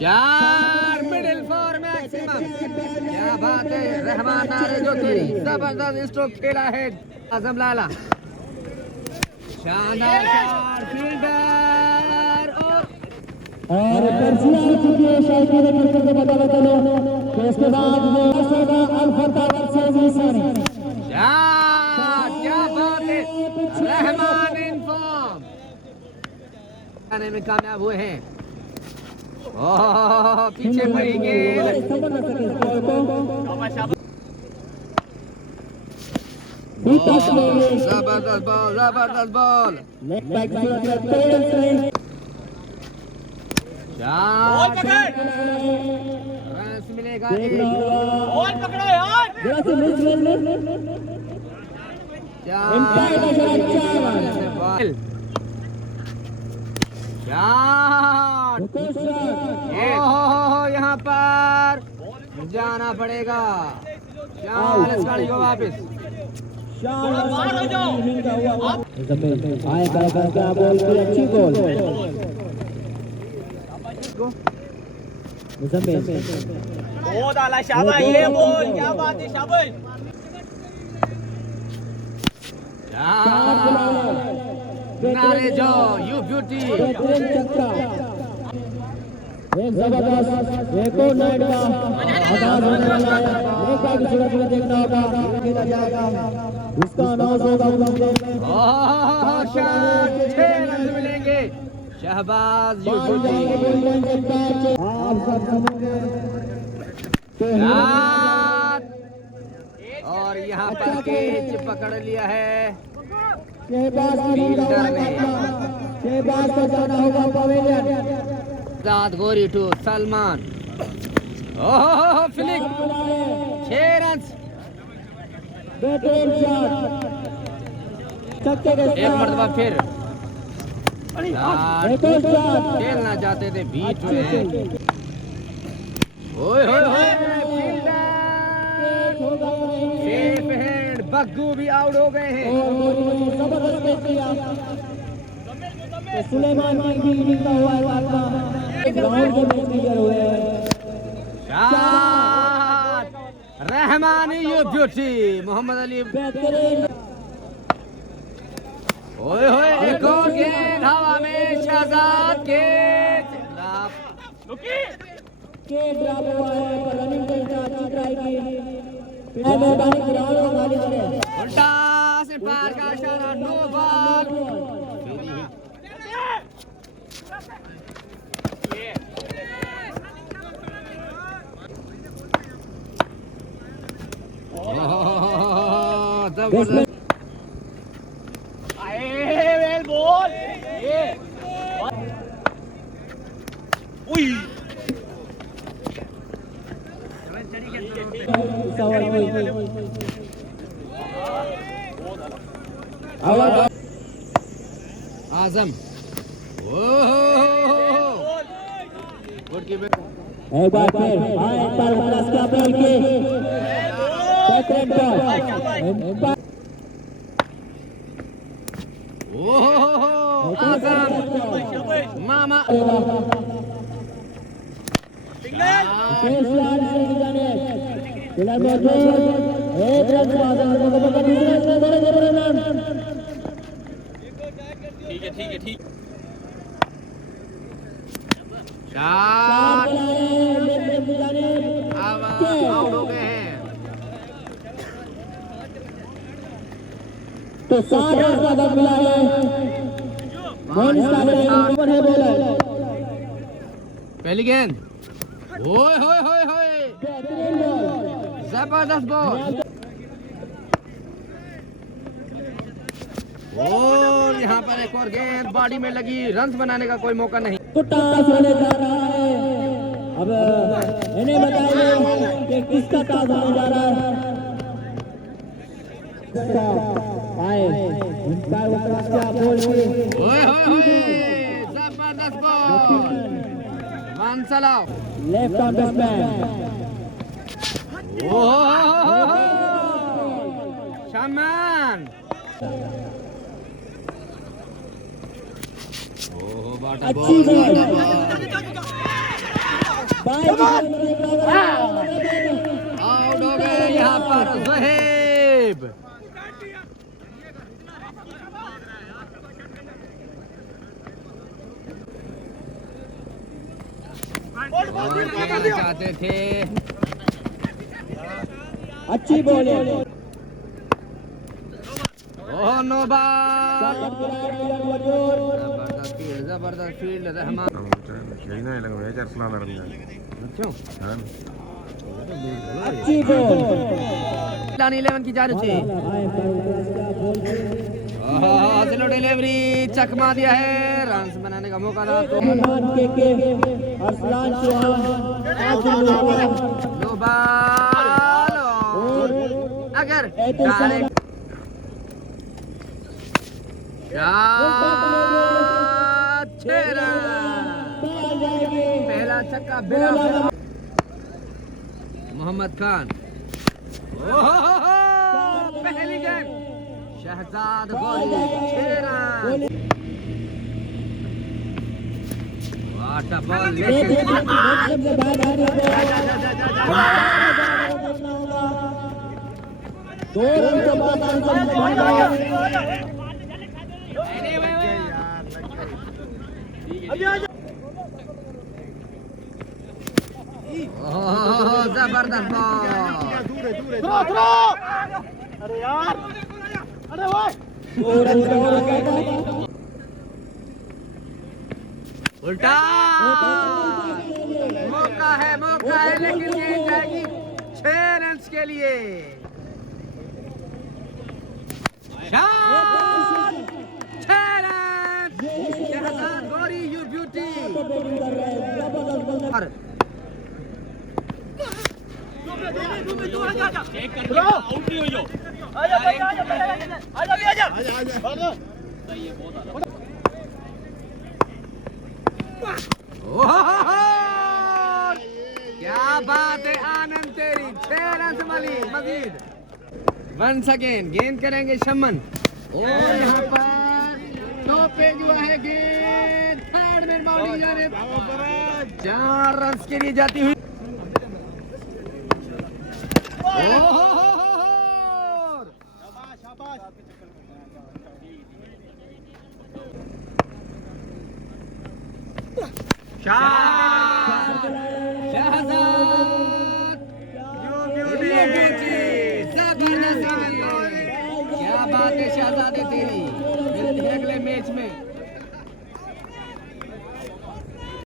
चार middle for maximum. क्या बात है, रहमान नारे जो तेरी जबरदस्त स्ट्रोक खेला है आजम लाला। शानदार शॉट, फील्डर और पर्चियां चुकी है शायद के क्रिकेट को बता चलो तो इसके बाद वो सदा अल-फताह सर्विस क्या बात है, रहमान इन फॉर्म आने में कामयाब हुए हैं। ओह पीछे पड़ी गेंद, जबरदस्त बॉल, जबरदस्त बॉल। रन मिलेगा यहाँ पर जाना पड़ेगा 40 गाड़ी को वापिस। अच्छी बॉल बहुत आला शाबाश, ये बोल क्या बात है, शाबाश। नारे जो यू ब्यूटी, एक जबरदस्त एक और नाइट का आगाज होने वाला है। नेका की सूरत में देखना होगा, खेला जाएगा, उसका अनाउंस होगा। शॉट 6 रन मिलेंगे शहबाज यू ब्यूटी। और यहाँ पर कैच पकड़ लिया है फील्डर ने। शहबाज को जाना होगा पवेलियन। दाद गोरी to Salman. Oh flick 6 run. बेहतरीन शॉट, छक्के के एक मरतबा फिर शॉट खेलना चाहते थे, बीच में ओए होए होए सेफ हैंड, बग्गू भी आउट हो गए हैं। और जबरदस्त कैच किया तो सुलेमान की भी निकला हुआ है वाला एक राउंड के मैच क्लियर हुए हैं। Shot Rahmani you beauty, Mohammad Ali. बेहतरीन ओए होए एक और गेंद हवा में, शहजाद के ड्रॉप हुआ है पर रनिंग के साथ अच्छी ट्राई की। मैदानी ग्राउंड में गाली मारे, उल्टा से पार का इशारा, नो बॉल। जबरदस्त वेल बोल, ये उई आजम। Good keeper. एक बार फिर एक बार प्लस का बॉल के एक बार आजम मामा ठीक है ठीक। शॉट आउट हो गए हैं। तो 60 रन का दम मिला है। पहली गेंद, ओए होए होए होए, जबरदस्त बॉल। और यहाँ पर एक और गेंद बॉडी में लगी, रन बनाने का कोई मौका नहीं। टास होने जा रहा है, अब इन्हें बताइए कि किसका टास होने जा रहा है। ओए होए होए, जबरदस्त बॉल, वन चलाओ, लेफ्ट ऑन बैट्समैन शामान। अच्छी बॉल, आउट हो गए यहाँ पर ज़ुहैब। चाहते थे अच्छी बॉलिंग। Oh no ball. जबरदस्त फील्ड रहमान। अच्छी बॉल 11 की जानिब से स्लो डिलीवरी चकमा दिया है, रन बनाने का मौका था तो अरसलान चौहान नो बॉल। अगर डायरेक्ट पहला छक्का बिना मोहम्मद खान। पहली गेंद शहजाद गौरी 6 रन। What a ball. जबरदस्त बॉल। अरे यार, अरे भाई उल्टा मौका है लेकिन ये जाएगी 6 रन के लिए। शॉट 6 रन। Shahzad Ghauri you beauty. क्या बात है आनंद तेरी। 6 रन वाली मजीद। वंस अगेन गेंद करेंगे शमन और यहाँ पर टॉप पे हुआ है गेंद। थर्ड में बाउंड्री जाने 4 रन के लिए जाती हुई। क्या बात है शहजादे तेरी। मिलते हैं अगले मैच में।